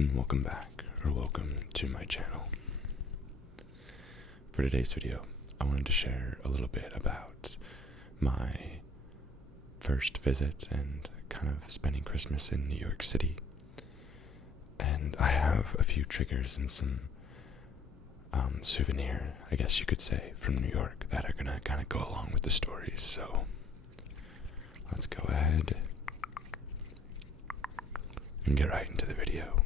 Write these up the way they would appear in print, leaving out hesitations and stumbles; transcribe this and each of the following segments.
and welcome back, or welcome to my channel. For today's video, I wanted to share a little bit about my first visit and kind of spending Christmas in New York City. And I have a few triggers and some souvenir, I guess you could say, from New York that are gonna kind of go along with the stories. So let's go ahead and get right into the video.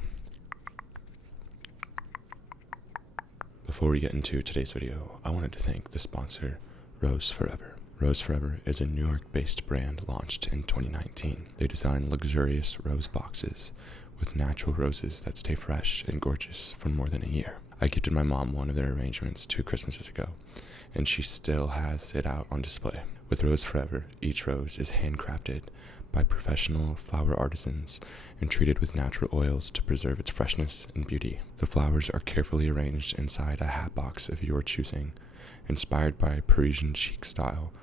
Before we get into today's video, I wanted to thank the sponsor, Rose Forever. Rose Forever is a New York-based brand launched in 2019. They design luxurious rose boxes with natural roses that stay fresh and gorgeous for more than a year. I gifted my mom one of their arrangements 2 Christmases ago, and she still has it out on display. With Rose Forever, each rose is handcrafted by professional flower artisans and treated with natural oils to preserve its freshness and beauty. The flowers are carefully arranged inside a hat box of your choosing, inspired by Parisian chic style,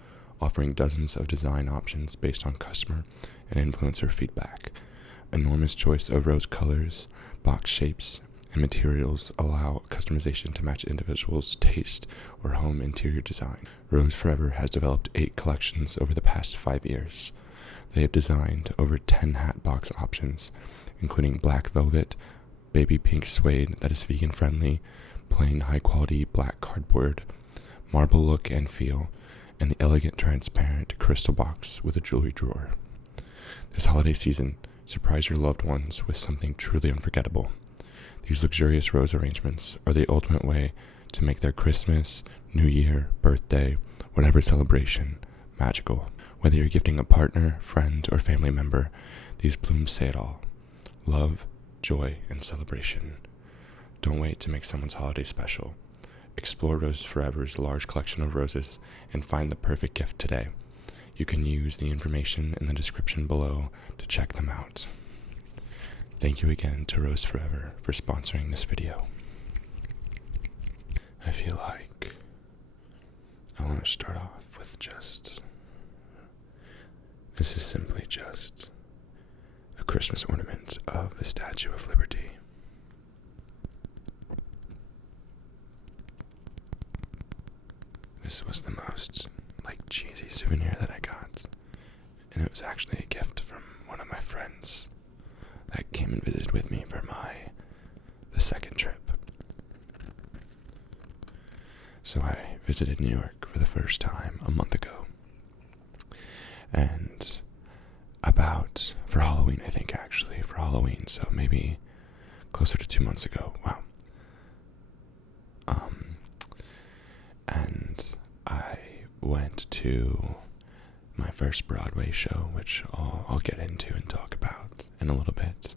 offering dozens of design options based on customer and influencer feedback. Enormous choice of rose colors, box shapes, and materials allow customization to match individuals' taste or home interior design. Rose Forever has developed 8 collections over the past 5 years. They have designed over 10 hat box options, including black velvet, baby pink suede that is vegan friendly, plain high quality black cardboard, marble look and feel, and the elegant transparent crystal box with a jewelry drawer. This holiday season, surprise your loved ones with something truly unforgettable. These luxurious rose arrangements are the ultimate way to make their Christmas, New Year, birthday, whatever celebration, magical. Whether you're gifting a partner, friend, or family member, these blooms say it all. Love, joy, and celebration. Don't wait to make someone's holiday special. Explore Rose Forever's large collection of roses and find the perfect gift today. You can use the information in the description below to check them out. Thank you again to Rose Forever for sponsoring this video. I feel like I want to start off with this is simply just a Christmas ornament of the Statue of Liberty. This was the most cheesy souvenir that I got, and it was actually a gift from one of my friends that came and visited with me for the second trip. So I visited New York for the first time a month ago, and for Halloween, I think actually, for Halloween, so maybe closer to 2 months ago. Wow. And I went to my first Broadway show, which I'll get into and talk about in a little bit.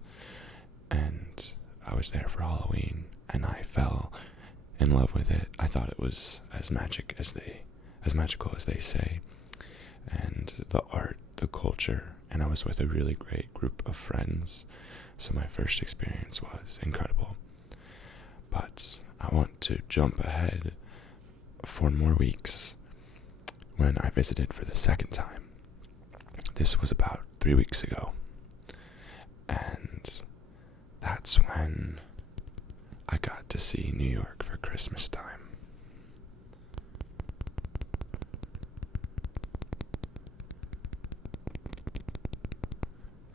And I was there for Halloween, and I fell in love with it. I thought it was as magical as they say, and the art, the culture, and I was with a really great group of friends. So my first experience was incredible. But I want to jump ahead 4 more weeks when I visited for the second time. This was about 3 weeks ago. And that's when I got to see New York for Christmas time.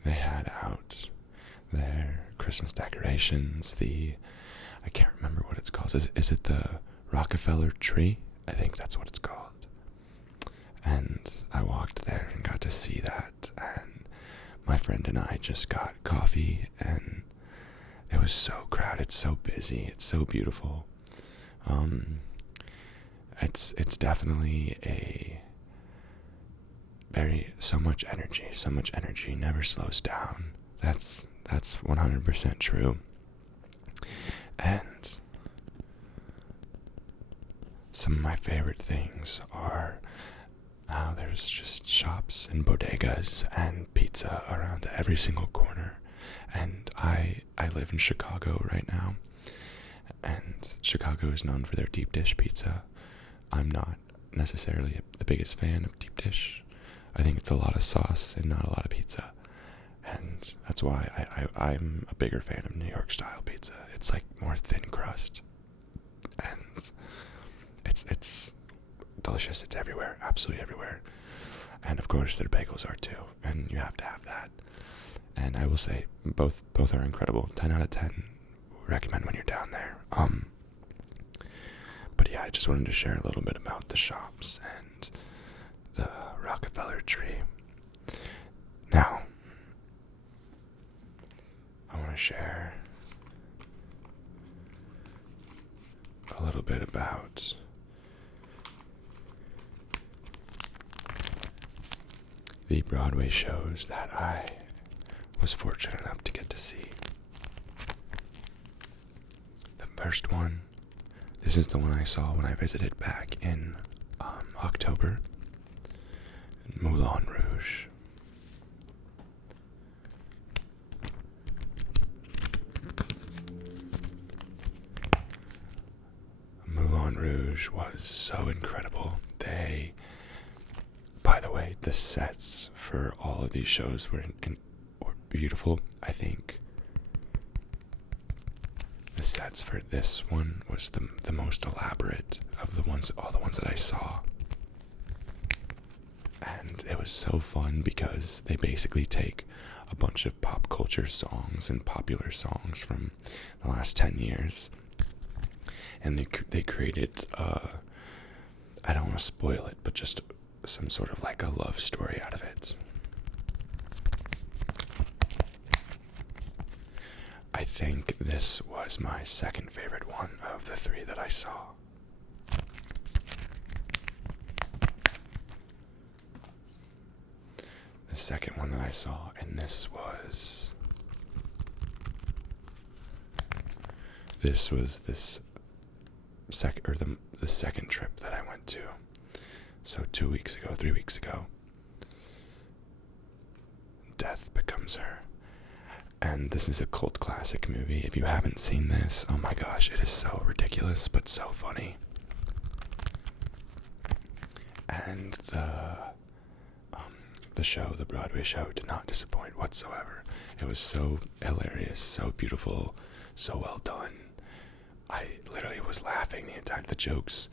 They had out their Christmas decorations, I can't remember what it's called. Is it the Rockefeller tree? I think that's what it's called. And I walked there and got to see that, and my friend and I just got coffee, and it was so crowded, so busy, it's so beautiful. It's definitely so much energy never slows down. That's 100% true. And some of my favorite things are how there's just shops and bodegas and pizza around every single corner. And I live in Chicago right now, and Chicago is known for their deep dish pizza. I'm not necessarily the biggest fan of deep dish. I think it's a lot of sauce and not a lot of pizza. And that's why I'm a bigger fan of New York style pizza. It's like more thin crust, and it's delicious. It's everywhere, absolutely everywhere. And of course their bagels are too, and you have to have that. And I will say both are incredible. 10 out of 10. Recommend when you're down there. But yeah, I just wanted to share a little bit about the shops and the Rockefeller tree. Now, I want to share a little bit about the Broadway shows that I was fortunate enough to get to see. The first one, this is the one I saw when I visited back in October, Mulan Rouge. Mulan Rouge was so incredible. By the way, the sets for all of these shows were beautiful. I think the sets for this one was the most elaborate of all the ones that I saw. And it was so fun because they basically take a bunch of pop culture songs and popular songs from the last 10 years, and they created I don't want to spoil it, but just some sort of like a love story out of it. I think this was my second favorite one of the three that I saw. The second one that I saw, and this was the second trip that I went to. So 3 weeks ago, Death Becomes Her. And this is a cult classic movie. If you haven't seen this, oh my gosh, it is so ridiculous, but so funny. And the Broadway show did not disappoint whatsoever. It was so hilarious, so beautiful, so well done. I literally was laughing the jokes,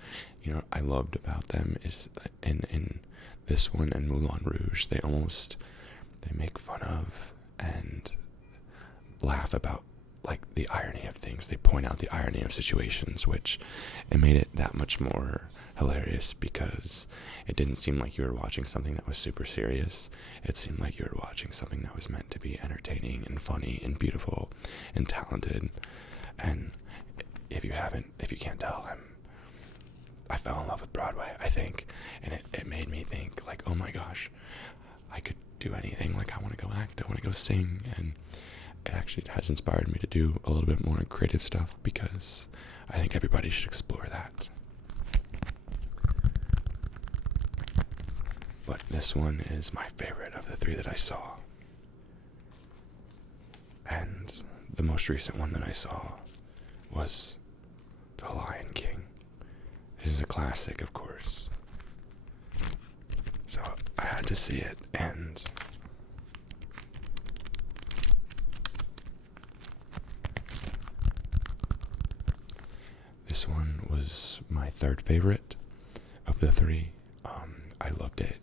I loved about them is in this one and Mulan Rouge, they make fun of and laugh about like the irony of things. They point out the irony of situations, which it made it that much more hilarious because it didn't seem like you were watching something that was super serious. It seemed like you were watching something that was meant to be entertaining and funny and beautiful and talented. And if you can't tell, I fell in love with Broadway, I think, and it made me think like, oh my gosh, I could do anything. Like, I want to go act, I want to go sing, and it actually has inspired me to do a little bit more creative stuff because I think everybody should explore that. But this one is my favorite of the three that I saw. And the most recent one that I saw was The Lion King. This is a classic, of course. So I had to see it, and this one was my third favorite of the three. I loved it.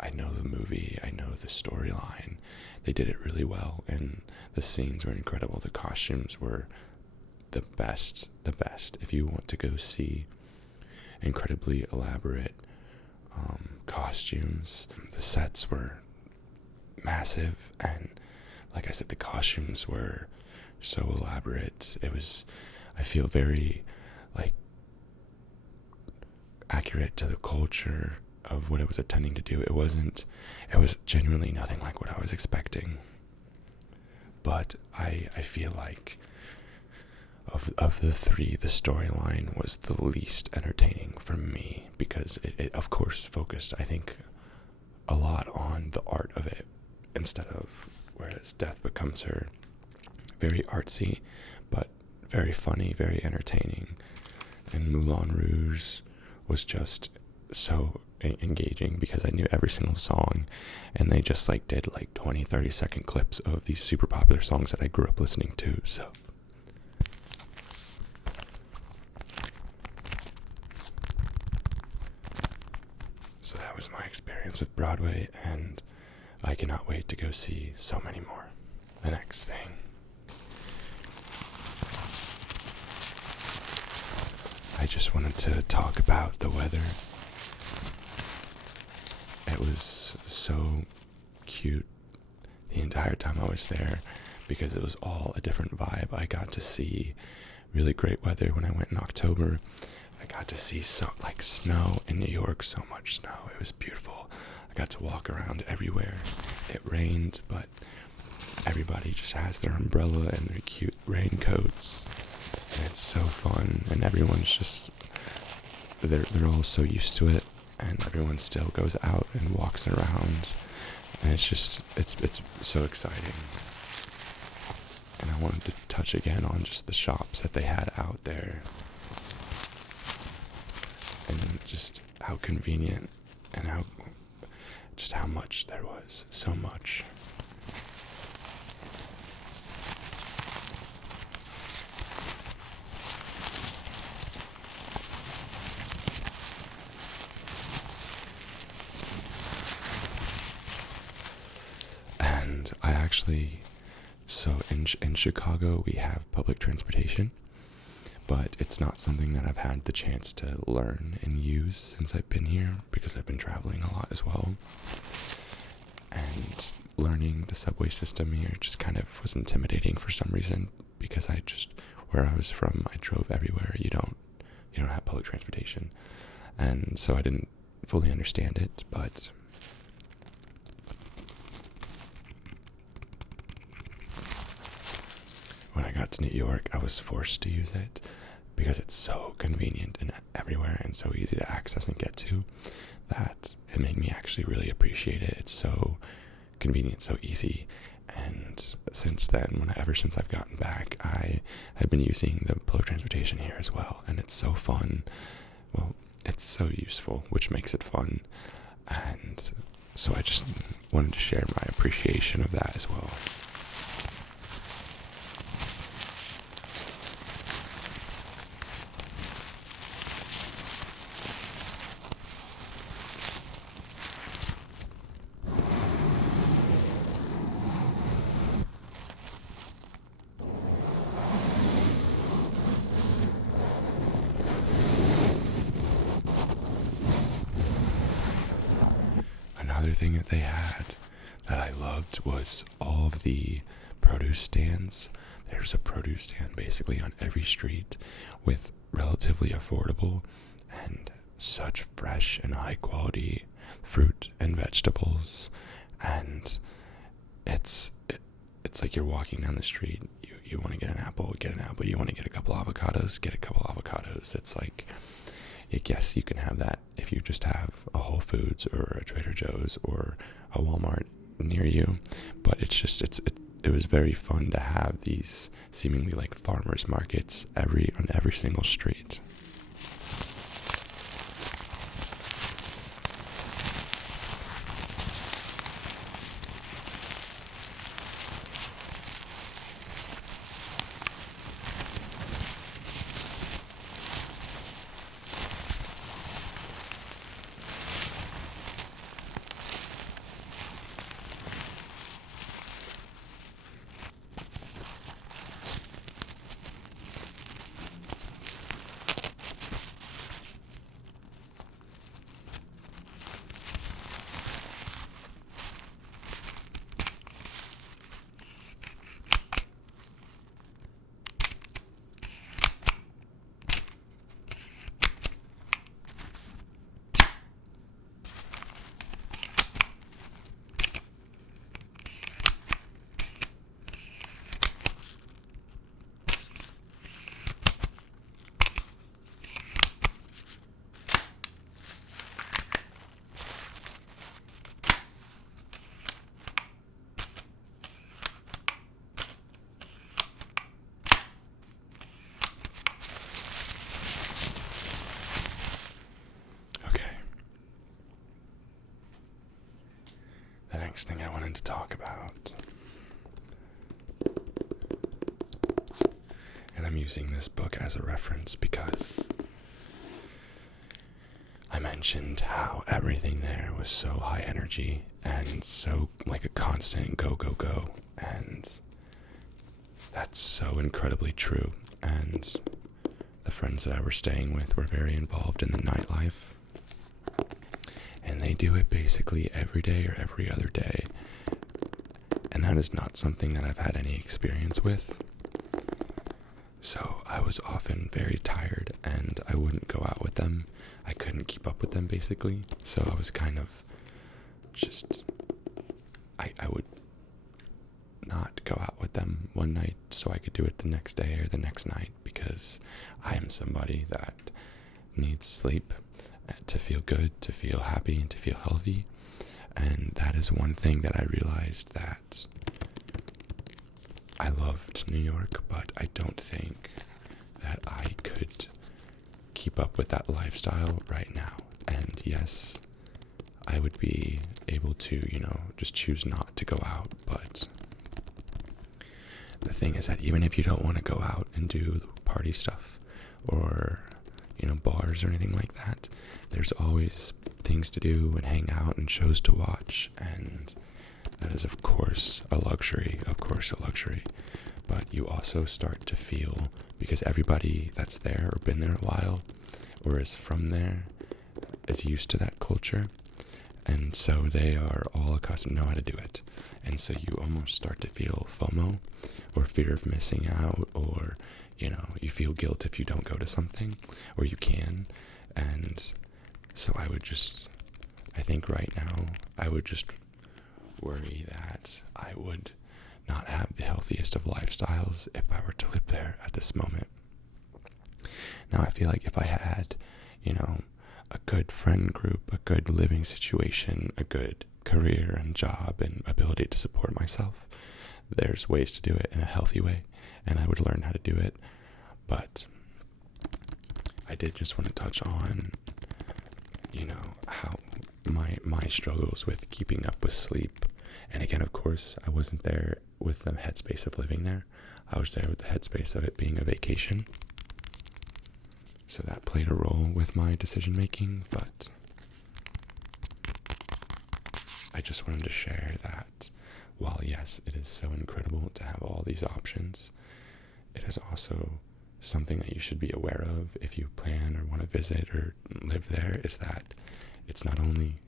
I know the movie, I know the storyline. They did it really well, and the scenes were incredible. The costumes were the best. If you want to go see incredibly elaborate costumes, the sets were massive, and like I said, the costumes were so elaborate. I feel very like accurate to the culture of what it was intending to do. It was genuinely nothing like what I was expecting. But I feel like of the three, the storyline was the least entertaining for me because it of course focused, I think, a lot on the art of it whereas Death Becomes Her, very artsy, but very funny, very entertaining. And Moulin Rouge was just so engaging because I knew every single song, and they just like did like 20-30 second clips of these super popular songs that I grew up listening to. So that was my experience with Broadway, and I cannot wait to go see so many more. The next thing, I just wanted to talk about the weather. It was so cute the entire time I was there because it was all a different vibe. I got to see really great weather when I went in October. I got to see snow in New York, so much snow. It was beautiful. I got to walk around everywhere. It rained, but everybody just has their umbrella and their cute raincoats. And it's so fun, and everyone's just, they're all so used to it, and everyone still goes out and walks around, and it's so exciting. And I wanted to touch again on just the shops that they had out there, and just how convenient, and how much there was, so much. And I actually, so in Chicago we have public transportation, but it's not something that I've had the chance to learn and use since I've been here, because I've been traveling a lot as well. And learning the subway system here just kind of was intimidating for some reason, because where I was from, I drove everywhere. You don't have public transportation, and so I didn't fully understand it. But when I got to New York, I was forced to use it because it's so convenient and everywhere and so easy to access and get to, that it made me actually really appreciate it. It's so convenient, so easy. And since then, ever since I've gotten back, I have been using the public transportation here as well, and it's so fun. Well, it's so useful, which makes it fun. And so I just wanted to share my appreciation of that as well. Another thing that they had that I loved was all of the produce stands. There's a produce stand basically on every street with relatively affordable and such fresh and high quality fruit and vegetables. And it's like you're walking down the street, you want to get an apple, you want to get a couple avocados, get a couple avocados. It's like, I guess you can have that if you just have a Whole Foods or a Trader Joe's or a Walmart near you. But it was very fun to have these seemingly like farmers markets on every single street. next thing I wanted to talk about, and I'm using this book as a reference because I mentioned how everything there was so high energy and so like a constant go, go, go. And that's so incredibly true. And the friends that I was staying with were very involved in the nightlife. And they do it basically every day or every other day. And that is not something that I've had any experience with. So I was often very tired and I wouldn't go out with them. I couldn't keep up with them basically. So I was kind of just, I would not go out with them one night so I could do it the next day or the next night, because I am somebody that needs sleep to feel good, to feel happy, and to feel healthy. And that is one thing that I realized, that I loved New York, but I don't think that I could keep up with that lifestyle right now. And yes, I would be able to, just choose not to go out, but the thing is that even if you don't want to go out and do party stuff or, bars or anything like that, there's always things to do and hang out and shows to watch, and that is of course a luxury, but you also start to feel, because everybody that's there or been there a while or is from there is used to that culture, and so they are all accustomed to know how to do it, and so you almost start to feel FOMO, or fear of missing out, or you feel guilt if you don't go to something, or you can. And so I think right now I would just worry that I would not have the healthiest of lifestyles if I were to live there at this moment. Now I feel like if I had, a good friend group, a good living situation, a good career and job and ability to support myself, there's ways to do it in a healthy way, and I would learn how to do it. But I did just want to touch on, how my struggles with keeping up with sleep. And again, of course, I wasn't there with the headspace of living there. I was there with the headspace of it being a vacation. So that played a role with my decision making, but I just wanted to share that while yes, it is so incredible to have all these options, it is also something that you should be aware of if you plan or want to visit or live there, is that it's not only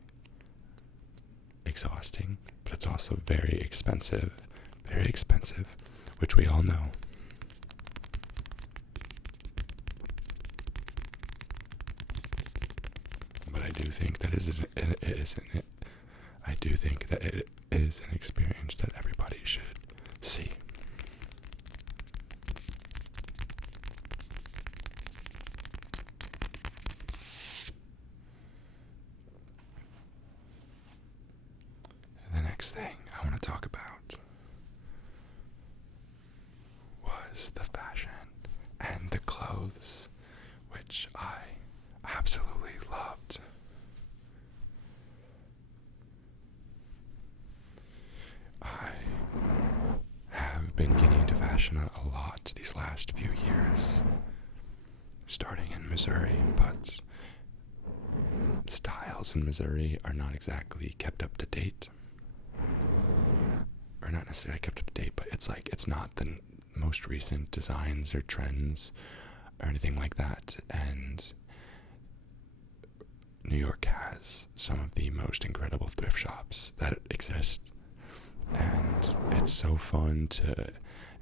exhausting, but it's also very expensive, which we all know. But I do think that it is an experience that everybody should see. The next thing I want to talk about was the fashion and the clothes, which I absolutely loved. I have been getting into fashion a lot these last few years, starting in Missouri, but styles in Missouri are not exactly kept up to date. Or not necessarily kept up to date, but it's not the most recent designs or trends or anything like that. And New York has some of the most incredible thrift shops that exist. And it's so fun to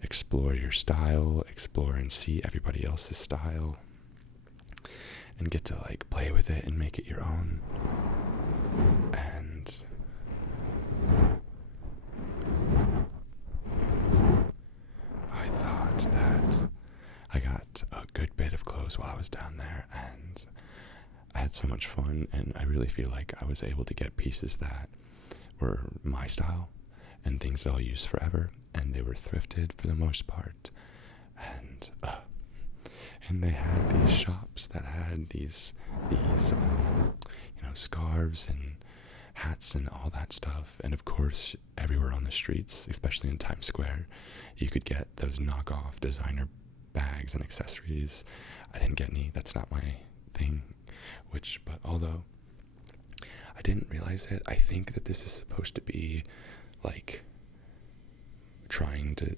explore your style, explore and see everybody else's style, and get to play with it and make it your own. And I thought that I got a good bit of clothes while I was down there, and I had so much fun, and I really feel like I was able to get pieces that were my style and things that I'll use forever, and they were thrifted for the most part. And they had these shops that had these scarves and hats and all that stuff. And of course, everywhere on the streets, especially in Times Square, you could get those knockoff designer bags and accessories. I didn't get any. That's not my thing. But although I didn't realize it, I think that this is supposed to be like trying to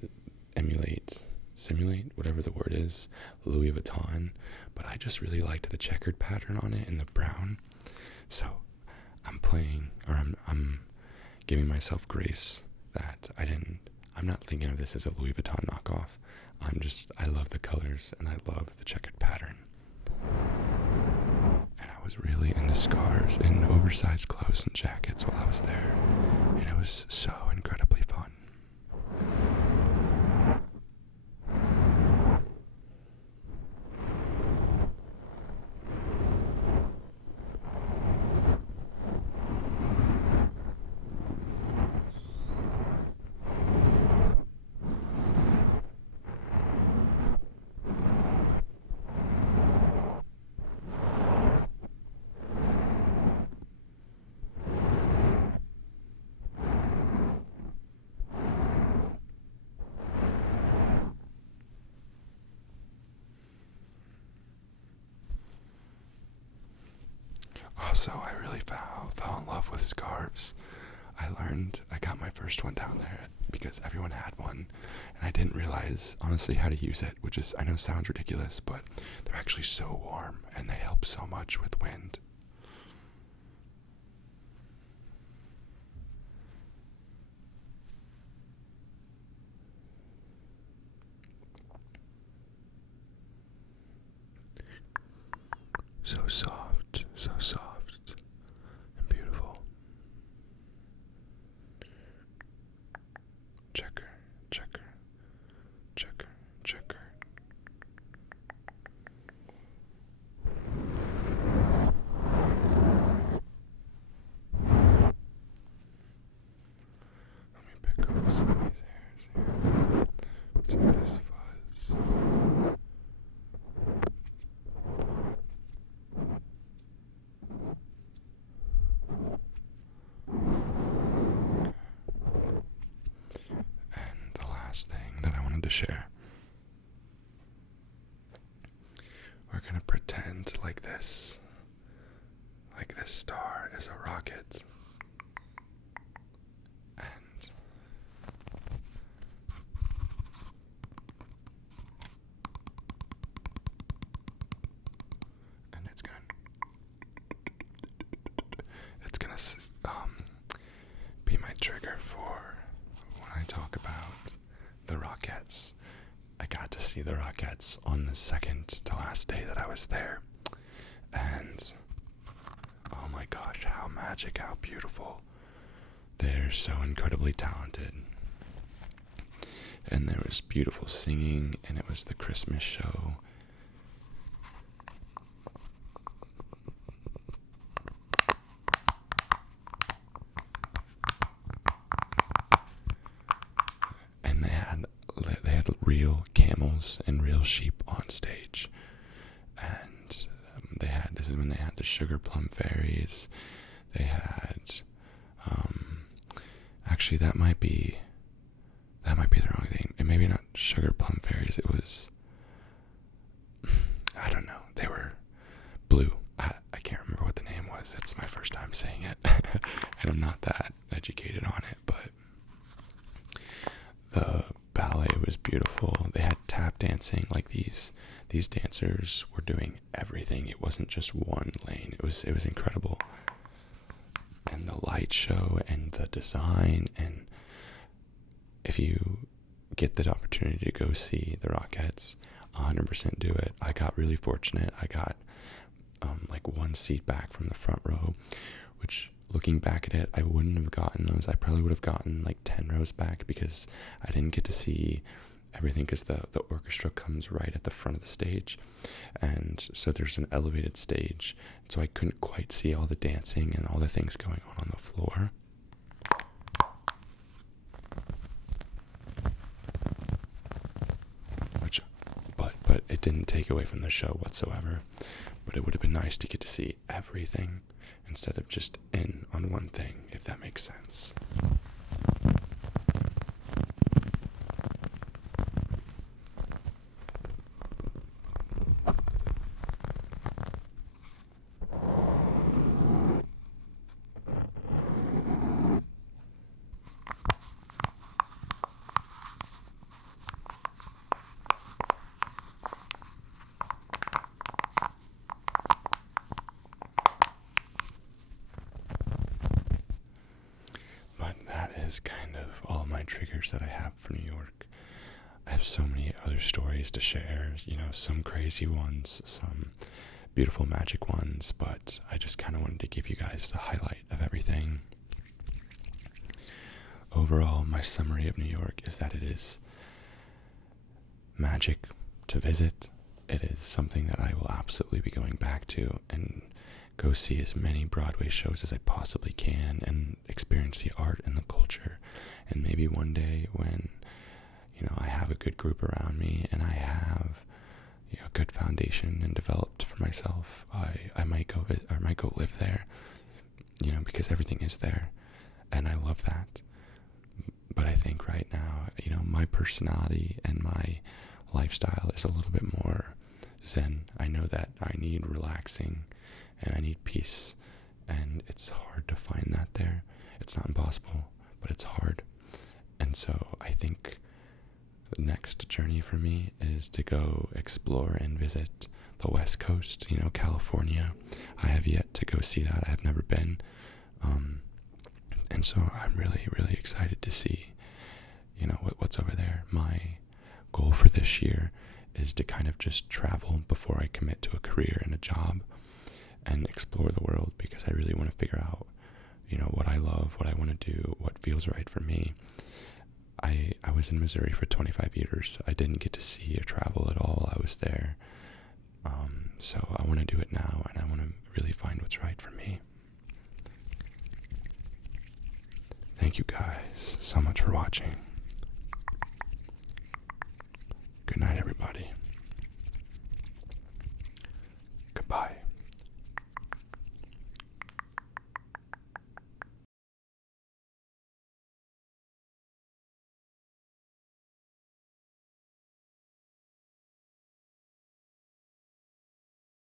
simulate, whatever the word is, Louis Vuitton. But I just really liked the checkered pattern on it and the brown. So I'm giving myself grace that I'm not thinking of this as a Louis Vuitton knockoff. I love the colors and I love the checkered pattern. And I was really into scarves and oversized clothes and jackets while I was there. And it was so incredibly fun. Also, I really fell in love with scarves. I got my first one down there because everyone had one, and I didn't realize, honestly, how to use it, which is, I know sounds ridiculous, but they're actually so warm, and they help so much with wind. So soft, and beautiful. Checker. Let me pick up some of these hairs here. Some of this fuzz. Thing that I wanted to share. We're gonna pretend like this star is a rocket, and it's gonna be my trigger for when I talk about the Rockettes. I got to see the Rockettes on the second to last day that I was there, and oh my gosh, how magic, how beautiful. They're so incredibly talented, and there was beautiful singing, and it was the Christmas show. Real camels and real sheep on stage, and this is when they had the sugar plum fairies. They had actually that might be the wrong thing. It maybe not sugar plum fairies. It was, I don't know. They were blue. I can't remember what the name was. It's my first time saying it, and I'm not that educated on it, but the ballet was beautiful. They had tap dancing. Like these dancers were doing everything. It wasn't just one lane. It was incredible. And the light show and the design, and if you get the opportunity to go see the Rockettes, 100% do it. I got really fortunate. I got like one seat back from the front row, which, looking back at it, I wouldn't have gotten those. I probably would have gotten like 10 rows back because I didn't get to see everything, because the orchestra comes right at the front of the stage, and so there's an elevated stage, so I couldn't quite see all the dancing and all the things going on the floor. But it didn't take away from the show whatsoever. But it would have been nice to get to see everything instead of just in on one thing, if that makes sense. But that is kind of all my triggers that I have for New York. I have so many other stories to share, some crazy ones, some beautiful magic ones, but I just kind of wanted to give you guys the highlight of everything. Overall, my summary of New York is that it is magic to visit. It is something that I will absolutely be going back to and go see as many Broadway shows as I possibly can and experience the art and the culture. And maybe one day when, I have a good group around me and I have, a good foundation and developed for myself, I might go live there, because everything is there. And I love that. But I think right now, my personality and my lifestyle is a little bit more zen. I know that I need relaxing and I need peace, and it's hard to find that there. It's not impossible, but it's hard. And so I think the next journey for me is to go explore and visit the West Coast, California. I have yet to go see that. I have never been. And so I'm really, really excited to see, what's over there. My goal for this year is to kind of just travel before I commit to a career and a job and explore the world, because I really want to figure out, what I love, what I want to do, what feels right for me. I was in Missouri for 25 years. I didn't get to see or travel at all. I was there. So I want to do it now, and I want to really find what's right for me. Thank you guys so much for watching.